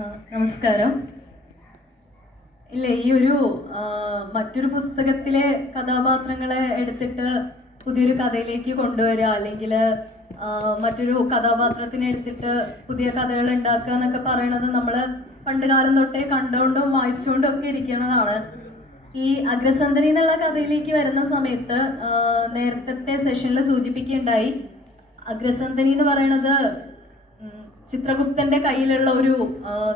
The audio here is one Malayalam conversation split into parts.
നമസ്കാരം. ഇല്ല, ഈ ഒരു മറ്റൊരു പുസ്തകത്തിലെ കഥാപാത്രങ്ങളെ എടുത്തിട്ട് പുതിയൊരു കഥയിലേക്ക് കൊണ്ടുവരിക, അല്ലെങ്കിൽ മറ്റൊരു കഥാപാത്രത്തിനെ എടുത്തിട്ട് പുതിയ കഥകൾ ഉണ്ടാക്കുക എന്നൊക്കെ പറയണത് നമ്മൾ പണ്ട് കാലം തൊട്ടേ കണ്ടുകൊണ്ടും വായിച്ചുകൊണ്ടും ഒക്കെ ഇരിക്കുന്നതാണ്. ഈ അഗ്രസന്ധനി എന്നുള്ള കഥയിലേക്ക് വരുന്ന സമയത്ത് നേരത്തെ സെഷനിൽ സൂചിപ്പിക്കുകയുണ്ടായി, അഗ്രസന്ധനി എന്ന് പറയണത് ചിത്രഗുപ്തന്റെ കയ്യിലുള്ള ഒരു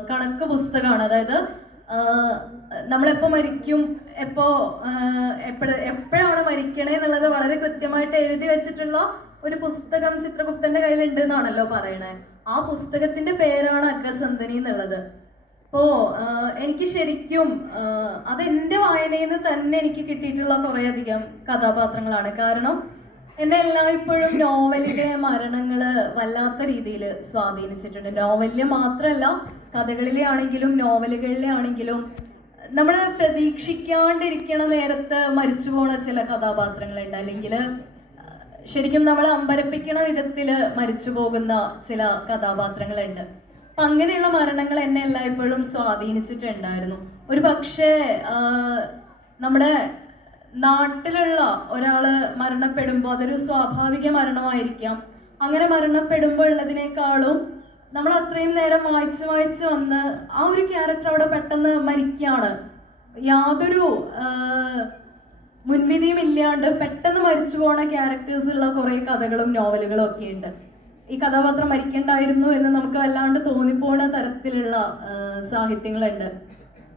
കണക്ക് പുസ്തകമാണ്. അതായത് നമ്മളെപ്പോൾ മരിക്കും, എപ്പോഴാണ് മരിക്കണേ എന്നുള്ളത് വളരെ കൃത്യമായിട്ട് എഴുതി വെച്ചിട്ടുള്ള ഒരു പുസ്തകം ചിത്രഗുപ്തന്റെ കയ്യിലുണ്ട് എന്നാണല്ലോ പറയണേ. ആ പുസ്തകത്തിന്റെ പേരാണ് അഗ്രസന്ധനി എന്നുള്ളത്. അപ്പോൾ എനിക്ക് ശരിക്കും അതെൻ്റെ വായനയിൽ നിന്ന് തന്നെ എനിക്ക് കിട്ടിയിട്ടുള്ള കുറേയധികം കഥാപാത്രങ്ങളാണ്. കാരണം എന്നെ എല്ലായ്പ്പോഴും നോവലിലെ മരണങ്ങള് വല്ലാത്ത രീതിയിൽ സ്വാധീനിച്ചിട്ടുണ്ട്. നോവലില് മാത്രമല്ല, കഥകളിലെ ആണെങ്കിലും നോവലുകളിലെ ആണെങ്കിലും നമ്മൾ പ്രതീക്ഷിക്കാണ്ടിരിക്കണ നേരത്ത് മരിച്ചു പോണ ചില കഥാപാത്രങ്ങളുണ്ട്, അല്ലെങ്കിൽ ശരിക്കും നമ്മൾ അമ്പരപ്പിക്കണ വിധത്തിൽ മരിച്ചു പോകുന്ന ചില കഥാപാത്രങ്ങളുണ്ട്. അപ്പം അങ്ങനെയുള്ള മരണങ്ങൾ എന്നെ എല്ലായ്പ്പോഴും സ്വാധീനിച്ചിട്ടുണ്ടായിരുന്നു. ഒരു പക്ഷേ നമ്മുടെ നാട്ടിലുള്ള ഒരാള് മരണപ്പെടുമ്പോൾ അതൊരു സ്വാഭാവിക മരണമായിരിക്കാം. അങ്ങനെ മരണപ്പെടുമ്പോൾ ഉള്ളതിനേക്കാളും നമ്മൾ അത്രയും നേരം വായിച്ച് വന്ന് ആ ഒരു ക്യാരക്ടർ അവിടെ പെട്ടെന്ന് മരിക്കുകയാണ്, യാതൊരു മുൻവിധിയും ഇല്ലാണ്ട് പെട്ടെന്ന് മരിച്ചു പോണ ക്യാരക്ടേഴ്സ് ഉള്ള കുറേ കഥകളും നോവലുകളും ഒക്കെ ഉണ്ട്. ഈ കഥാപാത്രം മരിക്കണ്ടായിരുന്നു എന്ന് നമുക്ക് വല്ലാണ്ട് തോന്നിപ്പോണ തരത്തിലുള്ള സാഹിത്യങ്ങളുണ്ട്.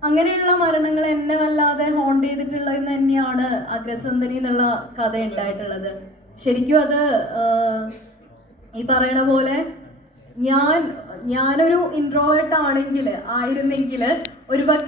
അങ്ങനെയുള്ള മരണങ്ങൾ എന്നെ വല്ലാതെ ഹോണ്ട് ചെയ്തിട്ടുള്ളതെന്ന് തന്നെയാണ് അഗ്രസന്ധനി എന്നുള്ള കഥ ഉണ്ടായിട്ടുള്ളത്. ശരിക്കും അത് ഈ പറയണ പോലെ ഞാനൊരു ഇൻട്രോവേർട്ട് ആയിരുന്നെങ്കിൽ ഒരു പക്ഷെ